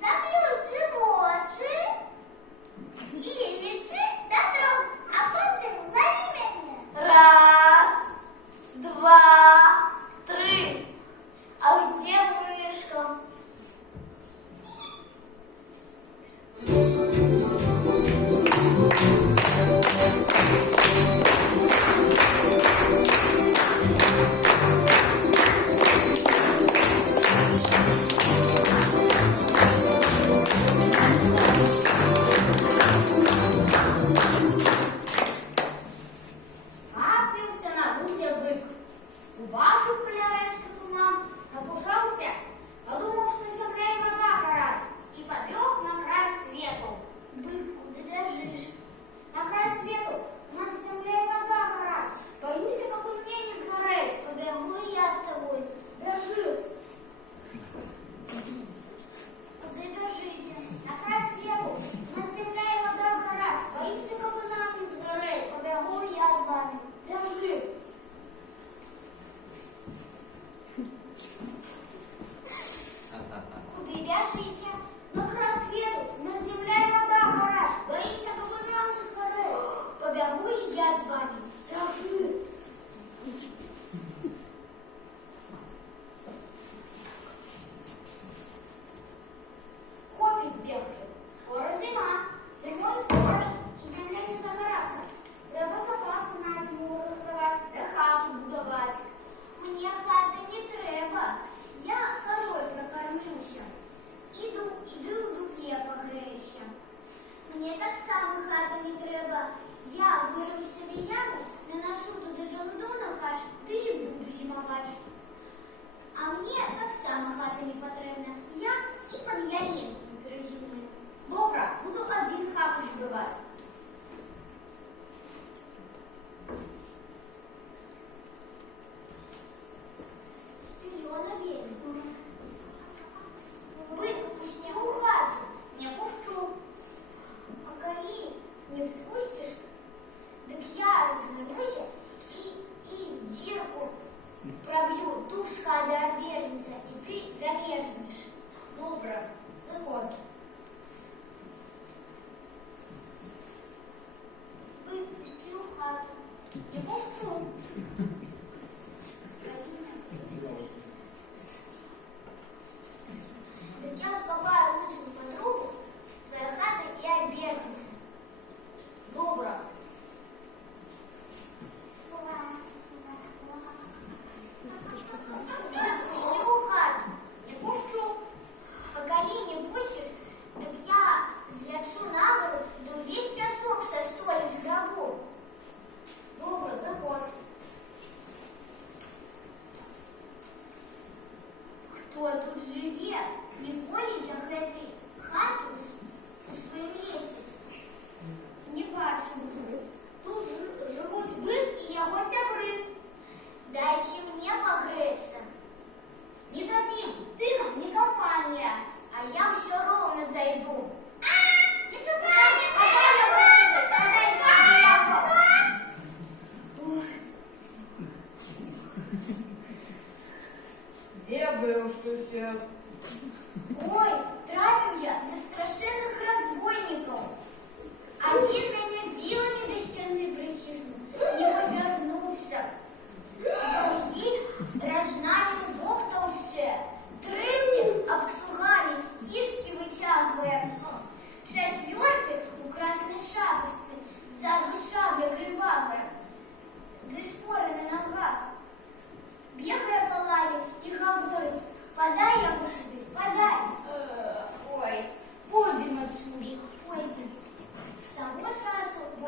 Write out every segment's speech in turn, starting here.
Заплющи очі і лічи до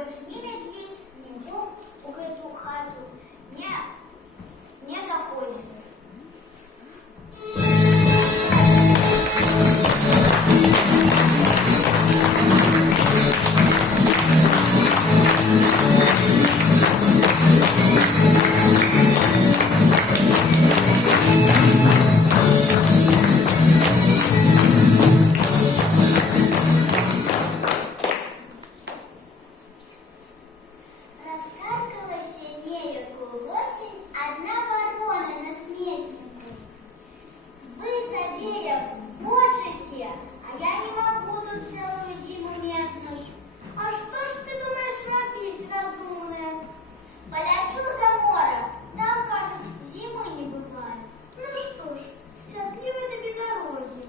больше ни медведь, ни волк в эту хату не заходит. Раскаркалась синею осень одна ворона на сметнику. Вы, Савея, хочете, а я не могу тут целую зиму мерзнуть. А что ж ты думаешь робить, разумная? Полечу за море, там, кажуть, зимы не бывает. Ну что ж, счастливой тебе дороги.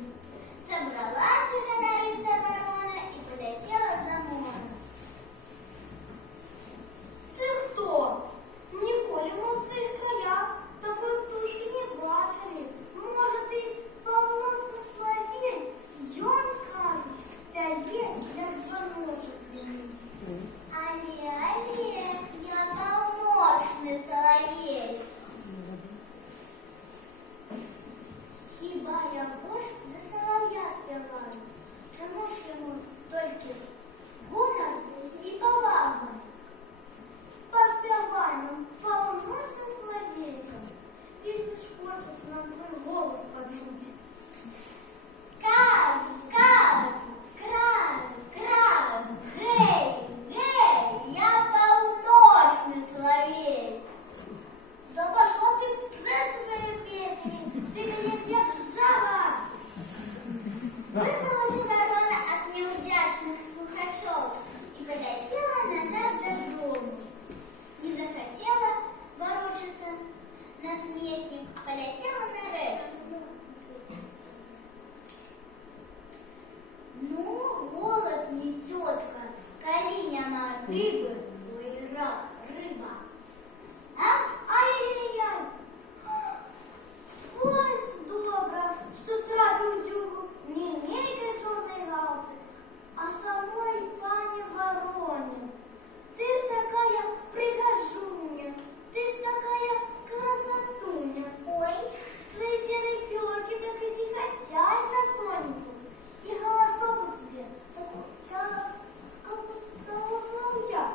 Собралась гонористая ворона и полетела за море. Ты кто? Ніколи ми в своїх краях такої птушки не бачили. Може, ти полночний соловей? Йон, кажуть, п'яє, як звоночок звенить. Але, я полночный соловей. Хіба я бож за солов'я співаю? Чому ж йому тільки гонор і повага? Поспівай нам, полночний соловейко. Він ж хоче нам твій голос почуть. Кав, кав, крав, крав, гей, гей, я полночный соловей. Да пошла ти преси свої пісні, ти даєш як жаба. Вырвалась ворона от неудачных слухачов и полетела назад до дому. Не захотела ворочаться на сметник, полетела на речку. Ну, голод не тетка, коли нема рыбы, ой, рыба. А? Ай-яй-яй! Ой, добре, що трапив дюгу не некой жодної галки, а самой пані Вороні. Ти ж такая пригожуня, ти ж такая красотуня. Ой, Твои серые перки так и зихотят на Соньку. И голосок у тебя такой, как у того соловья.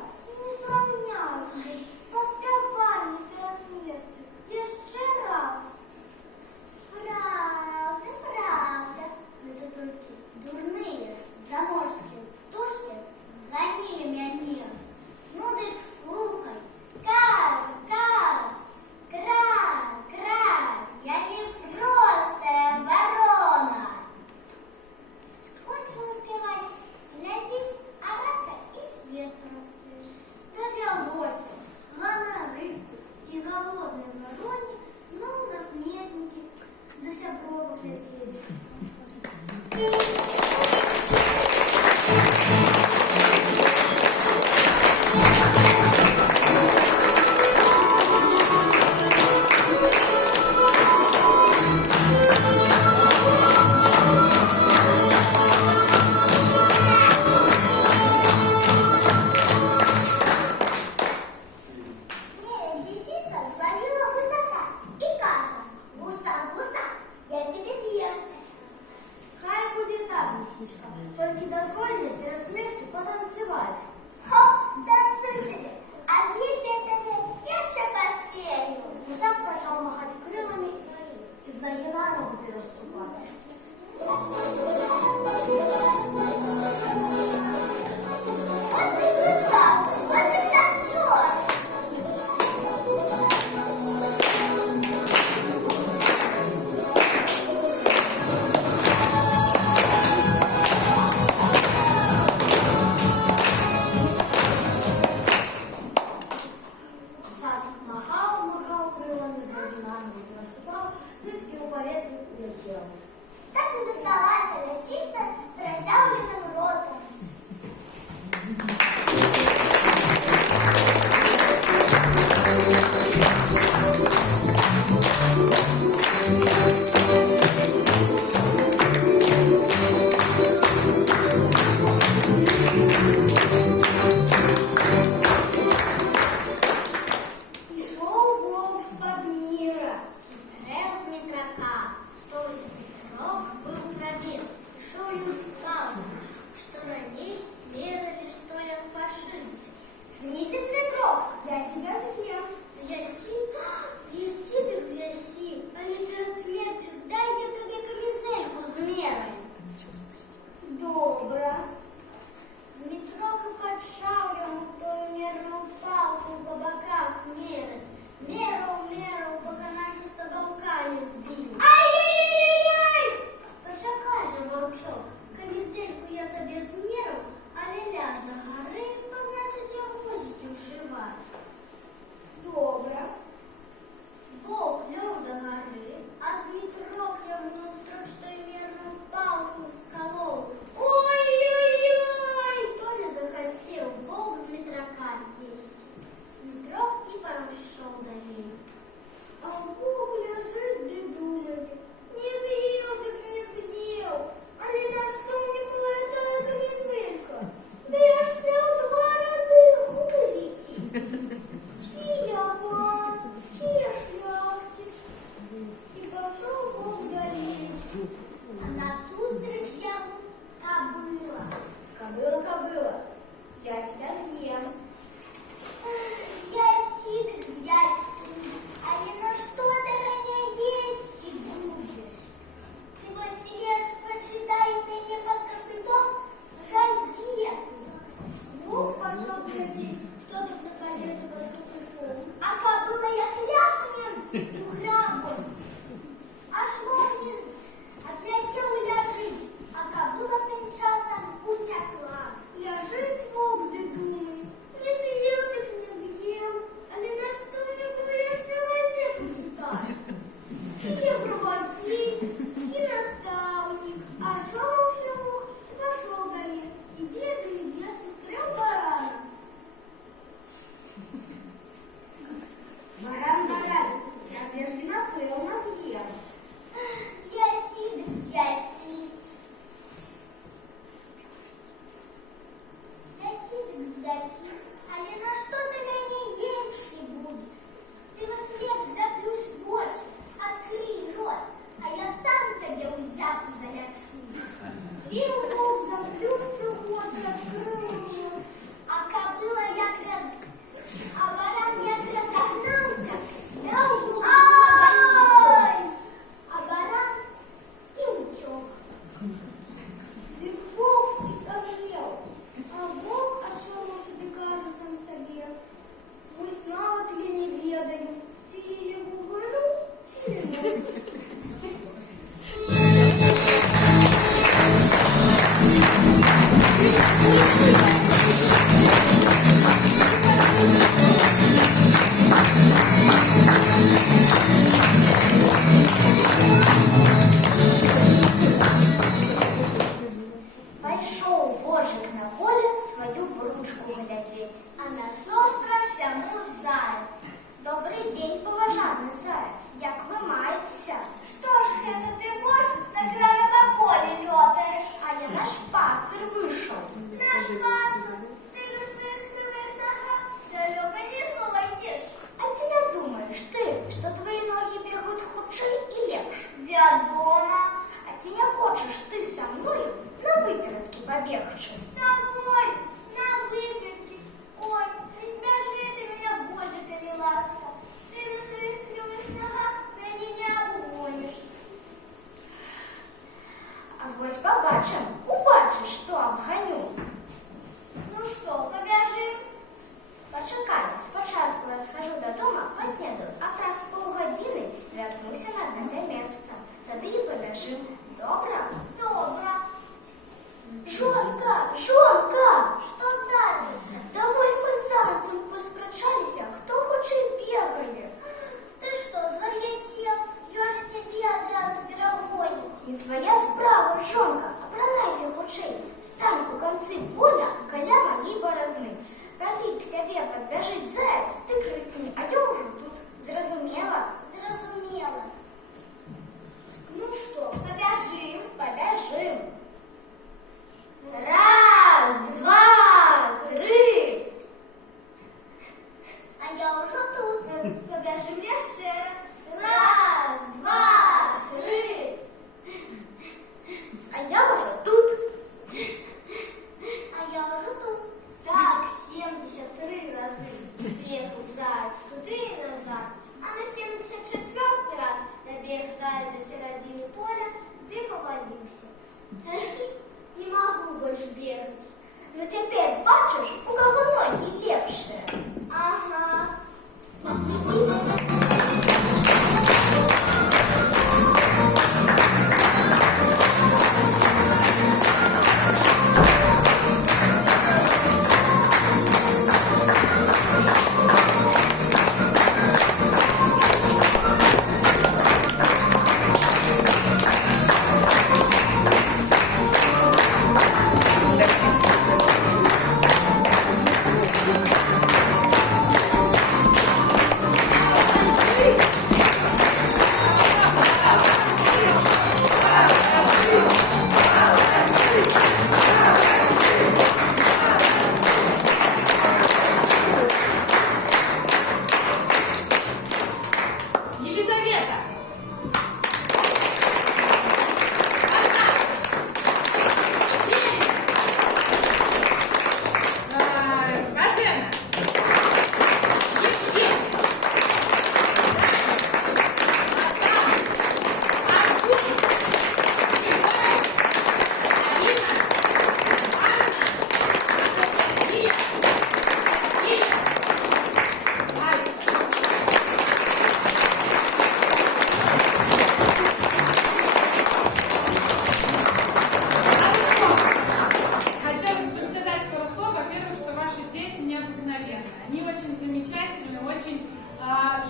замечательные, очень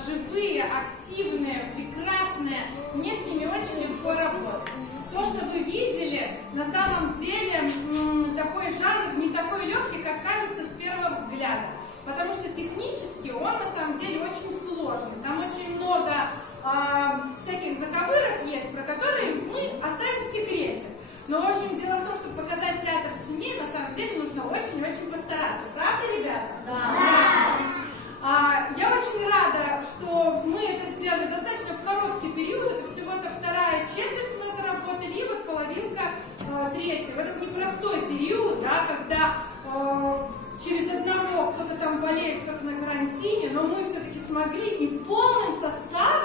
живые, активные, прекрасные. Мне с ними очень легко работать. То, что вы видели, на самом деле такой жанр не такой легкий, как кажется с первого взгляда. Потому что технически он на самом деле очень сложный. Там очень много всяких заковырок есть, про которые мы оставим в секрете. Но, в общем, дело в том, чтобы показать театр теней, на самом деле нужно очень-очень постараться. Правда, ребята? Да. Я очень рада, что мы это сделали достаточно в короткий период. Это всего-то вторая четверть мы это работали, и вот половинка третья. В этот непростой период, да, когда через одного кто-то там болеет, кто-то на карантине, но мы все-таки смогли и полным составом